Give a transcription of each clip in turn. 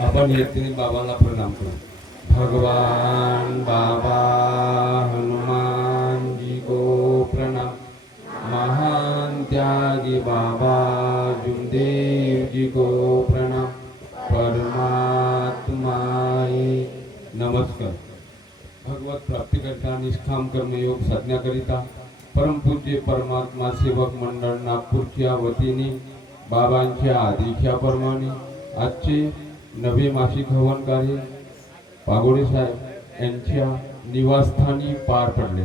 आपण येथे बाबाला प्रणाम करू. भगवान बाबा हनुमान जी को प्रणाम. महान त्यागी बाबा जुमदेव जी को प्रणाम. परमात्माए नमस्कार. भगवत प्राप्तिकरिता निष्काम कर्मयोग साधण्याकरिता परमपूज्य परमात्मा सेवक मंडळ नागपूरच्या वतीने बाबांच्या आदेशाप्रमाणे आजचे नवे मासिक हवन कार्य पागोडे साहेब यांच्या निवासस्थानी पार पडले.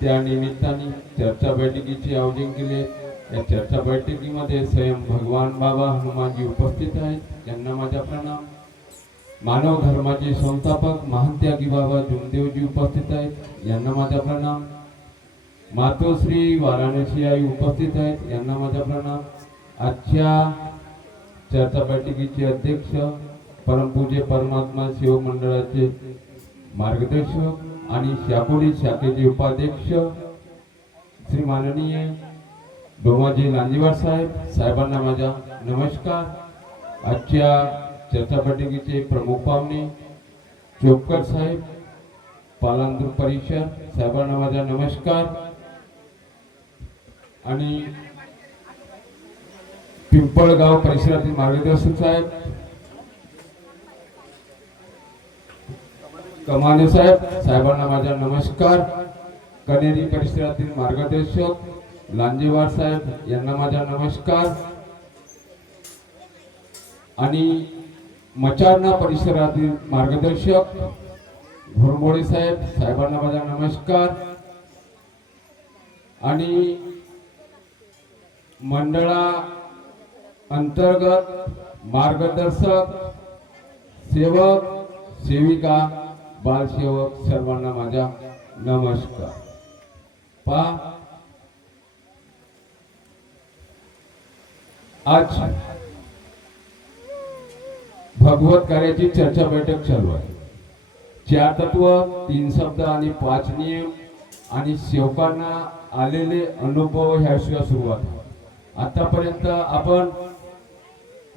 त्या निमित्ताने चर्चा बैठकीचे आयोजन केले. या चर्चा बैठकीमध्ये स्वयं भगवान बाबा हनुमानजी उपस्थित आहेत. त्यांना माझा प्रणाम. मानव धर्माचे संस्थापक महात्यागी बाबा जुमदेवजी उपस्थित आहेत. यांना माझा प्रणाम. मातोश्री वाराणसी आई उपस्थित आहेत. यांना माझा प्रणाम. आजच्या चर्चा बैठकीचे अध्यक्ष परमपूज्य परमात्मा सेवक मंडळाचे मार्गदर्शक आणि शाकोली शाखेचे उपाध्यक्ष श्री माननीय डोमाजी लांजेवार साहेबांना माझा नमस्कार. आजच्या चर्चा बैठकीचे प्रमुख पाहुणे चोपकर साहेब पालांदूर परिसर साहेबांना माझा नमस्कार. आणि पिंपळगाव परिसरातील मार्गदर्शक साहेब कमाने साहेबांना माझा नमस्कार. कनेरी परिसरातील मार्गदर्शक लांजेवार साहेब यांना माझा नमस्कार. आणि मचारना परिसरातील मार्गदर्शक घोरमोडे साहेबांना माझा नमस्कार. आणि मंडळा अंतर्गत मार्गदर्शक सेवक सेविका बालसेवक सर्वांना माझा नमस्कार. आज भगवत कार्याची चर्चा बैठक चालू आहे. 4 तत्व 3 शब्द आणि 5 नियम आणि सेवकांना आलेले अनुभव ह्याशिवाय सुरुवात. आतापर्यंत आपण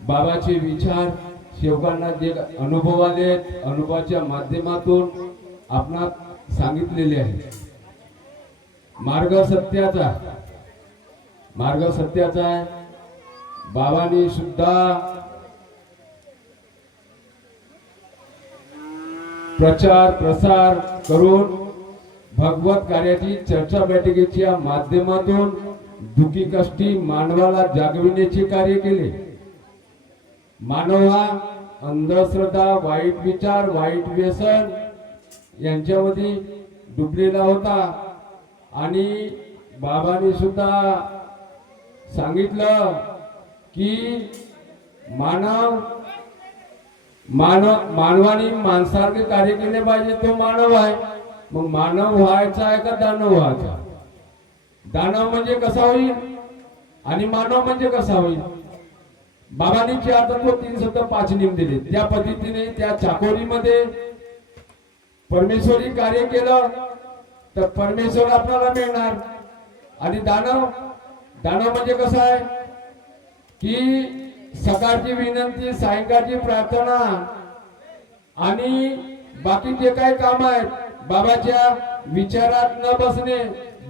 बाबाचे विचार सेवकांना जे अनुभव आले अनुभवाच्या माध्यमातून आपणास सांगितलेले आहे. मार्ग सत्याचा आहे. बाबांनी सुद्धा प्रचार प्रसार करून भगवत कार्याची चर्चा बैठकीच्या माध्यमातून दुःखी कष्टी मानवाला जागविण्याचे कार्य केले. मानव हा अंधश्रद्धा, वाईट विचार, वाईट व्यसन यांच्यामध्ये डुबलेला होता. आणि बाबांनी सुद्धा सांगितलं की मानवाने माणसासारखे कार्य केले पाहिजे. तो मानव आहे. मग मानव व्हायचा आहे का दानव व्हायचा? दानव म्हणजे कसा होईल आणि मानव म्हणजे कसा होईल? बाबांनी 4 तत्व 3 शब्द 5 नियम दिले. त्या पद्धतीने त्या चाकोरीमध्ये परमेश्वरी कार्य केलं तर परमेश्वर आपल्याला मिळणार. आणि दानव म्हणजे कसं आहे की सकाळची विनंती, सायंकाळची प्रार्थना आणि बाकी जे काही काम आहेत बाबाच्या विचारात न बसणे,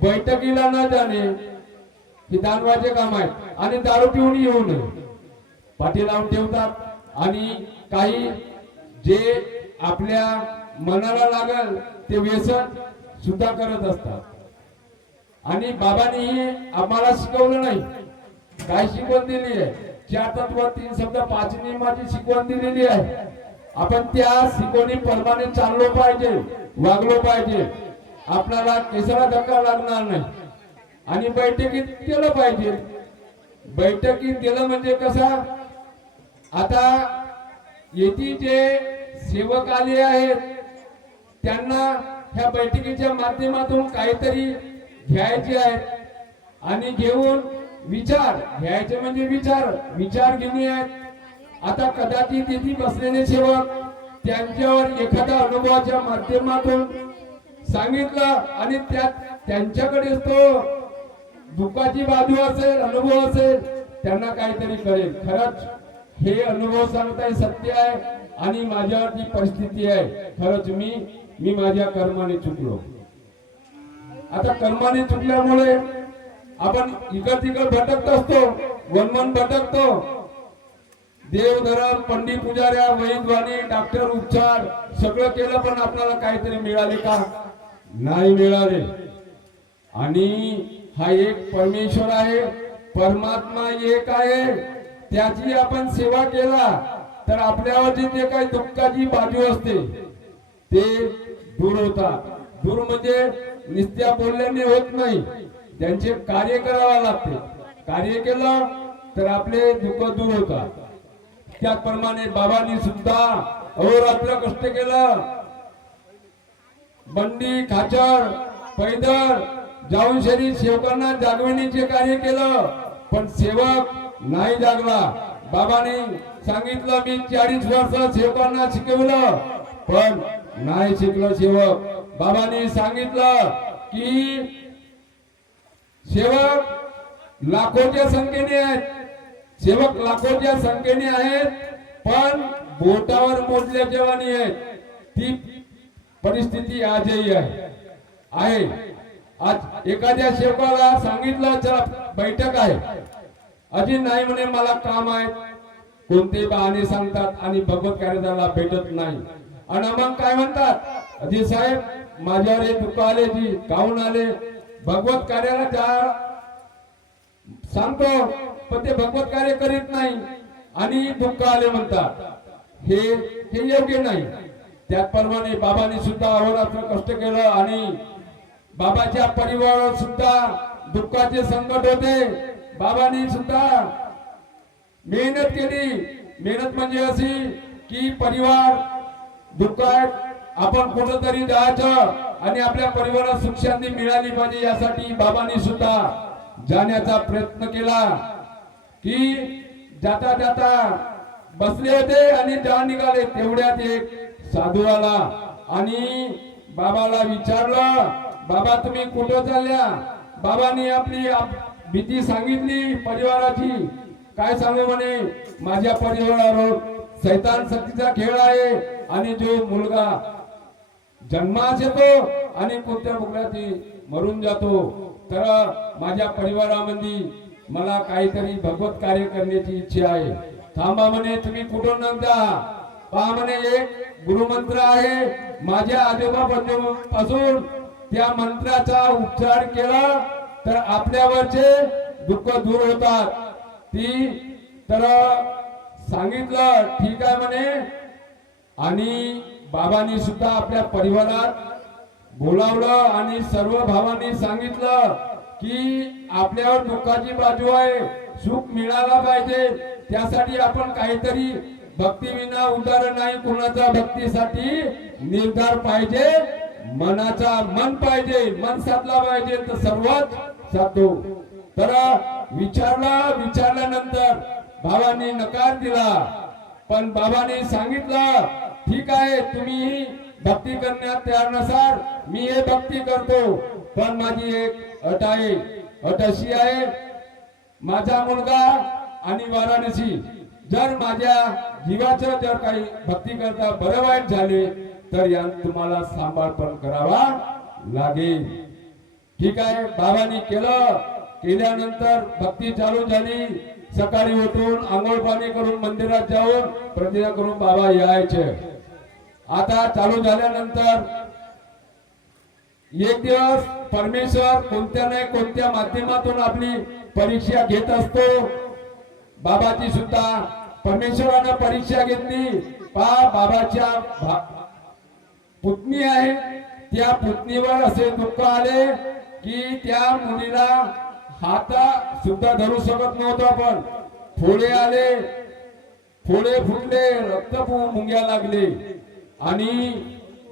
बैठकीला न जाणे, हे दानवाचे काम आहेत. आणि दारू पिऊन येऊ नये, पाठी लावून ठेवतात. आणि काही जे आपल्या मनाला लागल ते व्यसन सुद्धा करत असतात. आणि बाबांनी आम्हाला शिकवलं नाही. काय शिकवण दिली आहे? 4 तत्व 3 शब्द 5 नियमाची शिकवण दिलेली आहे. आपण त्या शिकवणीप्रमाणे चाललो पाहिजे, वागलो पाहिजे. आपल्याला केसरा धक्का लागणार नाही. आणि बैठकीत केलं पाहिजे. बैठकीत गेलं म्हणजे कसा, आता येथे जे सेवक आले आहेत त्यांना ह्या बैठकीच्या माध्यमातून काहीतरी घ्यायचे आहेत. आणि घेऊन विचार घ्यायचे म्हणजे विचार घेणे आहेत. आता कदाचित तिथे बसलेले सेवक त्यांच्यावर एखाद्या अनुभवाच्या माध्यमातून सांगितलं आणि त्यांच्याकडे तो दुःखाची बाजू असेल, अनुभव असेल, त्यांना काहीतरी कळेल. खरंच हे अनुभव सांगताय सत्य आहे. आणि माझ्यावरती परिस्थिती आहे, खरंच मी माझ्या कर्माने चुकलो. आता कर्माने चुकल्यामुळे आपण इकड तिकड भटकत असतो, वनवन भटकतो. देवधर्म, पंडित, पुजाऱ्या, वैद्यवाणी, डॉक्टर, उपचार सगळं केलं, पण आपल्याला काहीतरी मिळाले का? नाही मिळाले. आणि हा एक परमेश्वर आहे, परमात्मा एक आहे. त्याची आपण सेवा केला तर आपल्यावरची जे काही दुःखाची बाजू असते ते दूर होतात. दूर म्हणजे नुसत्या बोलल्याने होत नाही, त्यांचे कार्य करावे लागते. कार्य केलं तर आपले दुःख दूर होतात. त्याचप्रमाणे बाबांनी सुद्धा अहोरात्र कष्ट केलं. बंडी, खाचर, पैदल जाऊन शरीर सेवकांना जागविण्याचे कार्य केलं, पण सेवक नाही जागला. बाबांनी सांगितलं, मी 40 वर्ष सेवकांना शिकवलं, पण नाही शिकलं सेवक. बाबांनी सांगितलं की सेवक लाखोच्या संख्येने आहेत, सेवक लाखोच्या संख्येने आहेत, पण बोटावर मोजल्या जेवानी आहेत. ती परिस्थिती आजही आहे. आज एखाद्या सेवकाला सांगितलं चला बैठक आहे, अजी नाही म्हणे, मला काम आहे. कोणते बहाणे सांगतात आणि भगवत कार्याला भेटत नाही. आणि मग काय म्हणतात, अजी साहेब माझ्यावर हे दुःख आले, जी काहून आले? भगवत कार्याला जा सांगतो, पण ते भगवत कार्य करीत नाही आणि दुःख आले म्हणतात. हे योग्य नाही. त्याचप्रमाणे बाबांनी सुद्धा अहोरात्र कष्ट केलं आणि बाबाच्या परिवारावर सुद्धा दुःखाचे संकट होते. बाबांनी सुद्धा मेहनत केली. मेहनत म्हणजे अशी की परिवार दुःखात आपण कुठंतरी जायचं आणि आपल्या परिवाराला सुख शांती मिळाली पाहिजे, यासाठी बाबांनी सुद्धा जाण्याचा प्रयत्न केला. की जाता जाता बसले होते आणि जाऊन निघाले, तेवढ्यात एक साधू आला आणि बाबाला विचारलं, बाबा तुम्ही कुठं चालल्या? बाबांनी आपली भीती सांगितली परिवाराची. काय सांगू म्हणे, माझ्या परिवारावर शैतान शक्तीचा खेळ आहे आणि जो मुलगा जन्मास येतो आणि कोणत्या मुलाची मरून जातो, तर माझ्या परिवारामध्ये मला काहीतरी भगवत कार्य करण्याची इच्छा आहे. थांबा म्हणे, तुम्ही कुठून निघता? पहा म्हणे, एक गुरुमंत्र आहे, माझ्या आजोबापासून त्या मंत्राचा उच्चार केला तर आपल्यावरचे दुःख दूर होतात. ती तर सांगितलं, ठीक आहे म्हणे. आणि बाबांनी सुद्धा आपल्या परिवारात बोलावलं आणि सर्व भावांनी सांगितलं की आपल्यावर दुःखाची बाजू आहे, सुख मिळाला पाहिजे, त्यासाठी आपण काहीतरी भक्तीविना उदार नाही. कुणाचा भक्तीसाठी निर्धार पाहिजे, मनाचा मन पाहिजे, मन साधला पाहिजे तर सर्वच साधतो. तर विचारल्यानंतर भावांनी नकार दिला, पण बाबांनी सांगितलं, ठीक आहे तुम्ही भक्ती करण्यात तयार नसाल, मी हे भक्ती करतो, पण माझी एक अट आहे. अट अशी आहे, माझा मुलगा आणि वाराणसी जर माझ्या जीवाचं जर काही भक्ती करता बरं वाईट झाले तर या तुम्हाला सांभाळपण करावा लागेल. ठीक आहे, बाबांनी केल्यानंतर भक्ती चालू झाली. सकाळी उठून आंघोळ पाणी करून मंदिरात जाऊन प्रतिज्ञा करून बाबा यायचे. आता चालू झाल्यानंतर एक दिवस परमेश्वर कोणत्या नाही कोणत्या माध्यमातून आपली परीक्षा घेत असतो. बाबाची सुद्धा परमेश्वरानं परीक्षा घेतली. बाबाच्या पुतणी आहे, त्या पुतणीवर असे दुःख आले की त्या मुलीला हात सुद्धा धरू शकत नव्हतं. पण फोडे आले, फोडे फुटले, रक्त मुंग्या लागले. आणि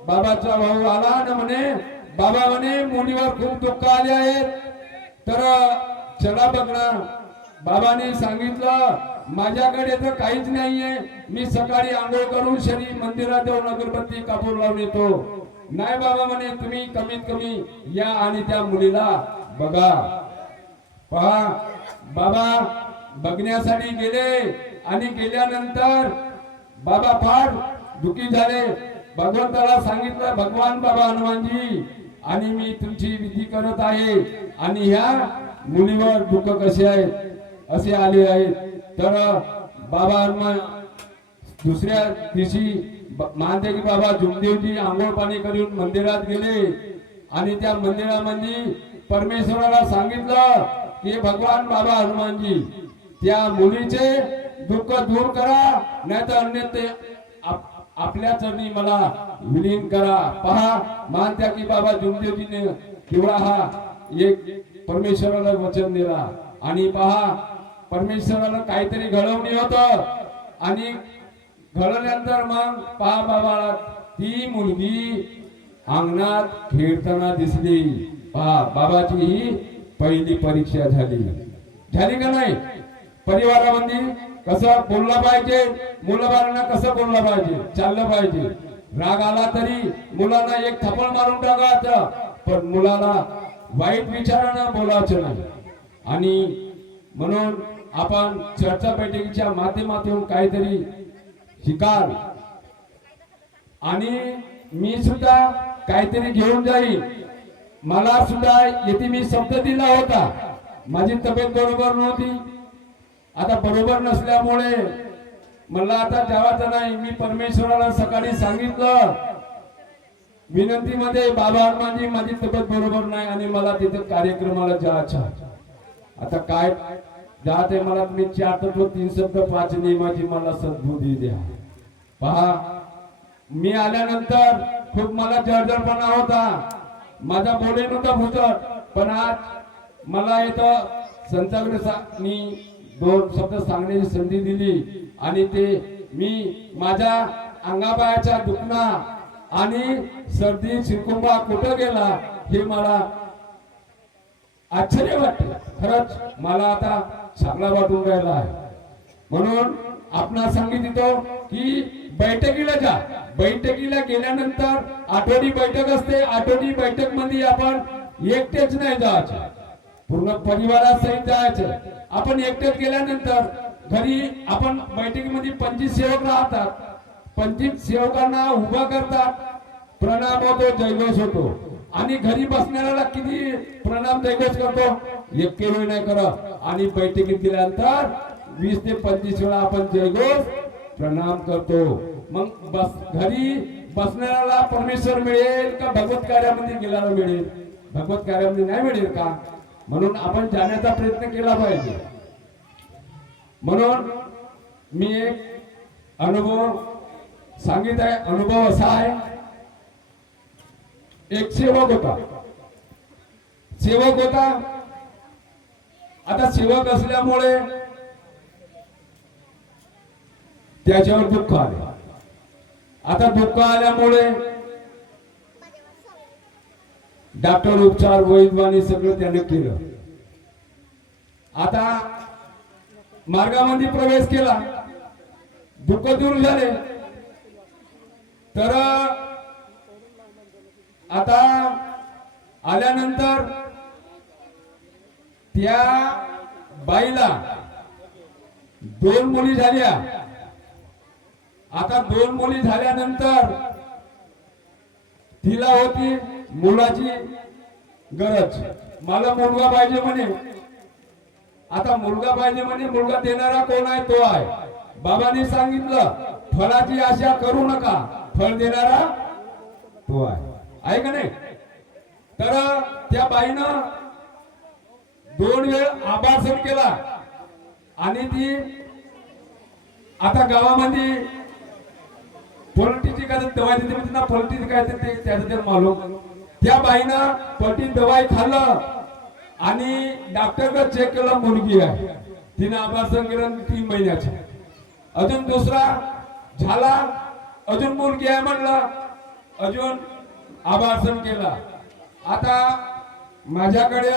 बाबाचा भाऊ आला आणि म्हणे, बाबा म्हणे मुलीवर खूप दुःख आले आहेत, तर चला बघणार. बाबांनी सांगितलं, माझ्याकडे तर काहीच नाहीये, मी सकाळी आंघोळ करून शनी मंदिरात जाऊन अगरबत्ती कापूर लावून येतो. नाही बाबा म्हणे, तुम्ही कमीत कमी या आणि त्या मुलीला बघा. पहा, बाबा बघण्यासाठी गेले आणि गेल्यानंतर बाबा फार दुखी झाले. भगवंताला सांगितलं, भगवान बाबा हनुमानजी आणि मी तुमची विधी करत आहे आणि ह्या मुलीवर दुःख कसे आहेत असे आले आहेत. तर बाबा हनुमान दुसऱ्या दिवशी महादेवी बाबा जुमदेवजी आंघोळ पाणी करून मंदिरात गेले आणि त्या मंदिरामध्ये परमेश्वराला सांगितलं की भगवान बाबा हनुमानजी त्या मुलीचे दुःख दूर करा, नाही तर अन्यथा आपल्या चरणी मला विलीन करा. पहा मानत्या की बाबा जुमदेवजीने किंवा हा एक परमेश्वराला वचन दिला आणि पहा परमेश्वराला काहीतरी घडवणे होतं आणि घडवल्यानंतर मग पहा बाबाला ती मुलगी अंगणात खेळताना दिसली. पहा बाबाची ही पहिली परीक्षा झाली का नाही? परिवारामध्ये कसं बोलला पाहिजे, मुलाबाळांना कसं बोलला पाहिजे, चाललं पाहिजे. राग आला तरी मुलांना एक थप्पड मारून टाकायचं, पण मुलाला वाईट विचारानं बोलायचं नाही. आणि म्हणून आपण चर्चा बैठकीच्या माध्यमातून काहीतरी शिकाल आणि मी सुद्धा काहीतरी घेऊन जाईल. मला सुद्धा येथे मी शब्द दिला होता, माझी तब्येत बरोबर नव्हती. आता बरोबर नसल्यामुळे मला आता जावाचं नाही. मी परमेश्वराला सकाळी सांगितलं विनंतीमध्ये, बाबा हनुमानजी माझी तब्येत बरोबर नाही आणि मला तिथे कार्यक्रमाला जायचं. आता काय जाते मला तुम्ही 4 तत्व 3 शब्द 5 नियमाची मला सद्बुद्धी द्या. पहा मी आल्यानंतर खूप मला जळजळपणा होता, माझा बोले नव्हता भुजत, पण आज मला इथं संचालकांनी 2 शब्द सांगण्याची संधी दिली आणि ते मी माझ्या अंगाबायाच्या दुखणा आणि सर्दी शिरकुंबा कुठं गेला हे मला आश्चर्य वाटते. खरंच मला आता चांगला वाटून राहिला आहे. म्हणून आपण सांगितलं की बैठकीला जा. बैठकीला गेल्यानंतर आठवडी बैठक असते. आठवडी बैठक मध्ये आपण एकटेच नाही जायचं, पूर्ण परिवारासहित जायचं. आपण एकटेच गेल्यानंतर घरी आपण बैठकीमध्ये 25 सेवक राहतात. 25 सेवकांना उभा करतात, प्रणाम होतो, जयघोष होतो. आणि घरी बसणाऱ्याला किती प्रणाम जयघोष करतो? एक वेळ नाही करत. आणि बैठकीत गेल्यानंतर 20 ते 25 वेळा आपण जयघोष प्रणाम करतो. मग घरी बसणाऱ्याला परमेश्वर मिळेल का भगवत कार्यामध्ये गेल्याला मिळेल? भगवत कार्यामध्ये नाही मिळेल का? म्हणून आपण जाण्याचा प्रयत्न केला पाहिजे. म्हणून मी एक अनुभव सांगित आहे. अनुभव असा आहे, एक सेवक होता. आता सेवक असल्यामुळे त्याच्यावर दुःख आले. आता दुःख आल्यामुळे डॉक्टर उपचार वैद्यवानी सगळं त्याने केलं. आता मार्गामध्ये प्रवेश केला, दुःख दूर झाले. तर आता आल्यानंतर त्या बाईला 2 मुली झाल्या. आता 2 मुली झाल्यानंतर तिला होती मुलाची गरज. मला मुलगा पाहिजे म्हणे. आता मुलगा पाहिजे म्हणे, मुलगा देणारा कोण आहे? तो आहे. बाबांनी सांगितलं फळाची आशा करू नका, फळ देणारा तो आहे का नाही? तर त्या बाईनं 2 वेळ आभासन केला आणि ती आता गावामध्ये पलटीची काय दवाई देते म्हणजे ना, पलटी काय ते त्याचं ते मालूम. त्या बाईनं पलटी दवाई खाल्लं आणि डॉक्टरकडे चेक केलं, मुलगी आहे. तिने आभासन केलं 3 महिन्याची. अजून दुसरा झाला, अजून मुलगी आहे म्हणलं, अजून आभासन केला. आता माझ्याकडे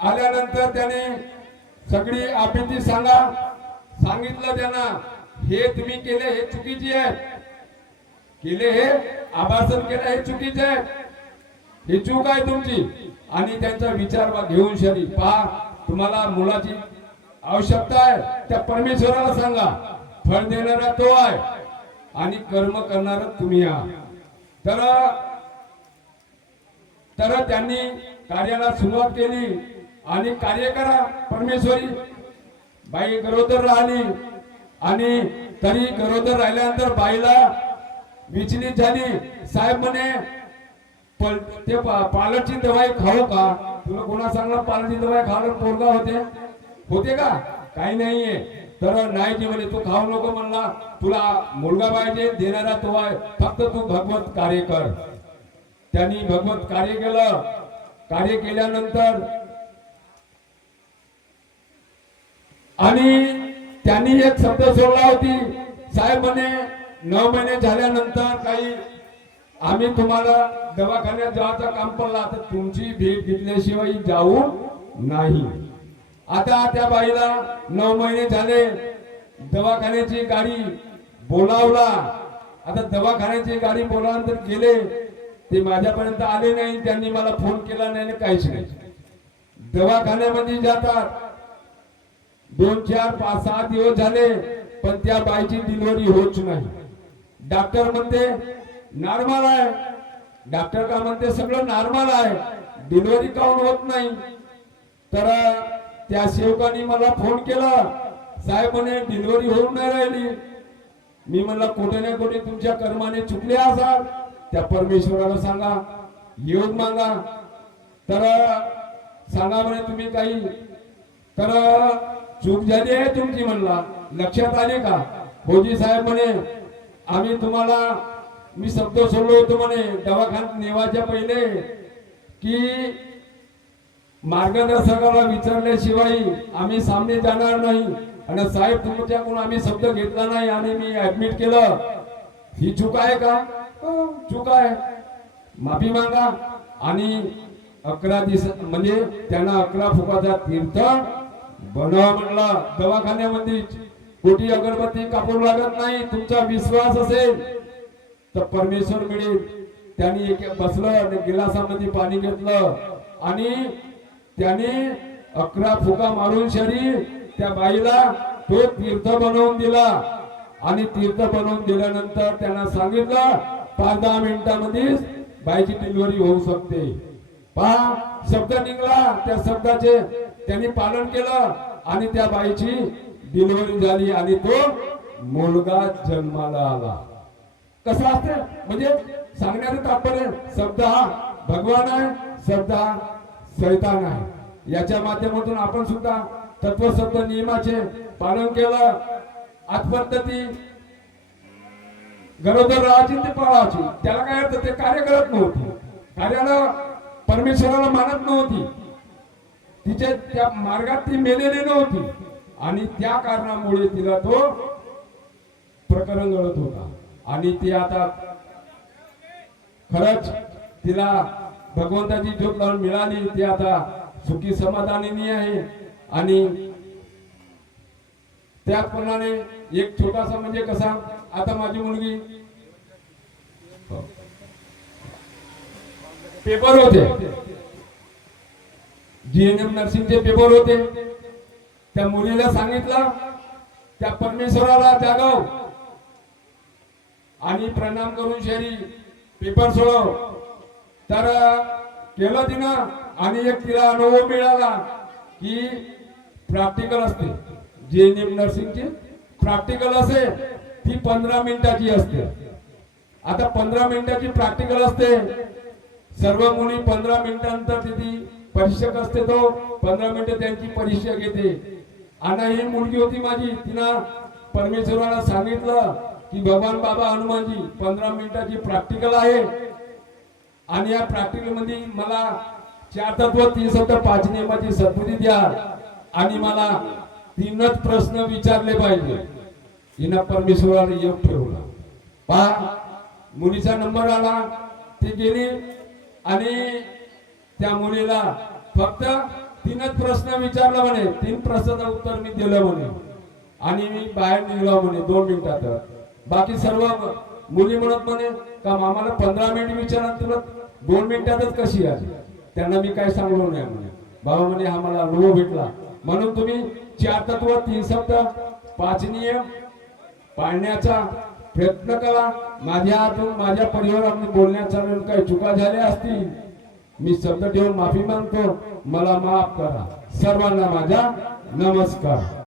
आल्यानंतर त्याने सगळी आपली सांगितलं त्यांना, हे तुम्ही केले हे चुकीचे आहे, केले हे आभासन केलं हे चुकीचे आहे, हे चूक आहे तुमची. आणि त्यांचा विचार घेऊन शरी पहा, तुम्हाला मुलाची आवश्यकता आहे त्या परमेश्वराला सांगा, फळ देणारा तो आहे. आणि कर्म करणार तुम्ही आहात. तर त्यांनी कार्याला सुरुवात केली आणि कार्य करा. परमेश्वरी बाई गरोदर राहिली आणि तरी गरोदर राहिल्यानंतर बाईला विचलित झाली. साहेब म्हणे ते पालकची दवाई खाऊ का? तुला कोणा सांगलं पालकची दवाई खाल्लं पोरगा होते का? काही नाहीये. तर नाही जी म्हणे तू खाऊ नको म्हणला. तुला मुलगा पाहिजे देणारा तो आहे, फक्त तू भगवत कार्य कर. त्यांनी भगवत कार्य केलं. कार्य केल्यानंतर आणि त्यांनी एक शब्द सोडला होती. साहेब म्हणे 9 महिने झाल्यानंतर काही आम्ही तुम्हाला दवाखान्यात जायचं काम पडला तर तुमची भेट घेतल्याशिवाय जाऊ नाही. आता त्या बाईला 9 महिने झाले. दवाखान्याची गाडी बोलावला. आता दवाखान्याची गाडी बोलावल्यानंतर गेले ते माझ्यापर्यंत आले नाही. त्यांनी मला फोन केला नाही, काहीच नाही. दवाखान्यामध्ये जातात 2, 4, 5, 6 दिवस झाले पण त्या बाईची डिलिव्हरी होत नाही. डॉक्टर म्हणते नॉर्मल आहे. डॉक्टर का म्हणते सगळं नॉर्मल आहे, डिलिव्हरी काऊन होत नाही? तर त्या सेवकाने मला फोन केला. साहेब म्हणे डिलिव्हरी होऊन नाही राहिली. मी म्हणलं कुठे ना कुठे तुमच्या कर्माने चुकले असाल, त्या परमेश्वराला सांगा, येऊन मागा. तर सांगा म्हणे तुम्ही काही. तर चूक झाली आहे तुमची म्हणला. लक्षात आले का? होजी साहेब म्हणे आम्ही तुम्हाला मी शब्द सोडलो होतो म्हणे दवाखान्यात नेवायच्या पहिले की मार्गदर्शकाला विचारल्याशिवाय आम्ही सामने जाणार नाही. आणि साहेब तुमच्याकडून आम्ही शब्द घेतला नाही आणि मी ऍडमिट केलं. ही चूक आहे का? चूक आहे, माफी मागा. आणि 11 दिवस म्हणजे त्यांना 11 फुकाचा तीर्थ बनवा म्हणला. दवाखान्यामध्ये कोटी अगरबत्ती कापूर लागत नाही. तुमचा विश्वास असेल तर परमेश्वर मिळेल. त्यांनी एक बसलं आणि गिलासामध्ये पाणी घेतलं आणि त्याने 11 फुका मारून शरीर त्या बाईला तो तीर्थ बनवून दिला. आणि तीर्थ बनवून दिल्यानंतर त्यांना सांगितलं 5-10 मिनिटांमध्ये बाईची डिलिव्हरी होऊ शकते. पहा शब्द निघाला, त्या शब्दाचे त्यांनी पालन केलं आणि त्या बाईची डिलिव्हरी झाली आणि तो मुलगा जन्माला आला. कसं असते म्हणजे सांगण्याचं तात्पर्य शब्द हा भगवान आहे, शब्द हा शैतान आहे. याच्या माध्यमातून आपण सुद्धा तत्वशब्द नियमाचे पालन केलं. आज पद्धती गरोदर राहायची ते पाळायची, त्याला काय अर्थ? ते कार्य करत नव्हती, कार्याला परमेश्वराला मानत नव्हती, तिच्या त्या मार्गात ती मेलेली नव्हती आणि त्या कारणामुळे तिला तो प्रकरण घडत होता. आणि ती आता खरंच तिला भगवंताची ज्योत लावून मिळाली. ती आता सुखी समाधानी आहे. आणि त्याचप्रमाणे एक छोटासा म्हणजे कसा, आता माझी मुलगी पेपर होते, जीएनएम नर्सिंगचे पेपर होते. त्या मुलीला सांगितलं त्या परमेश्वराला जागव आणि प्रणाम करून शरी पेपर सोडव. तर केलं तिनं आणि एक तिला अनुभव मिळाला की प्रॅक्टिकल असते, जीएनएम नर्सिंगची प्रॅक्टिकल असते ती 15 मिनिटाची असते. आता 15 मिनिटाची प्रॅक्टिकल असते. सर्व मुली 15 मिनिटांनंतर तिथे परीक्षक असते, तो 15 मिनिटं त्यांची परीक्षा घेते. आणि ही मुलगी होती माझी, तिनं परमेश्वराला सांगितलं की भगवान बाबा हनुमानजी 15 मिनिटाची प्रॅक्टिकल आहे आणि या प्रॅक्टिकल मध्ये मला 4 तत्व 3 शब्द 5 नियमाची सद्बुद्धी द्या आणि मला 3च प्रश्न विचारले पाहिजे. हिनं परमेश्वराला योग ठेवला. पहा मुलीचा नंबर आला, ती गेली आणि त्या मुलीला फक्त 3च प्रश्न विचारला म्हणे. 3 प्रश्नाचं उत्तर मी दिलं म्हणे आणि मी बाहेर निघलो म्हणे 2 मिनिटात. बाकी सर्व मुली म्हणत म्हणे का आम्हाला 15 मिनिट विचारा, तुला 2 मिनिटातच कशी आली? त्यांना मी काय सांगलो नाही म्हणे. बाबा म्हणे हा मला अनुभव भेटला म्हणून तुम्ही 4 तत्व 3 शब्द 5 नियम पाळण्याचा प्रयत्न करा। माझ्या हातून माझ्या परिवाराने बोलण्याचा काही चुका झाल्या असतील मी शब्द ठेवून माफी मागतो, मला माफ करा। सर्वांना माझा नमस्कार।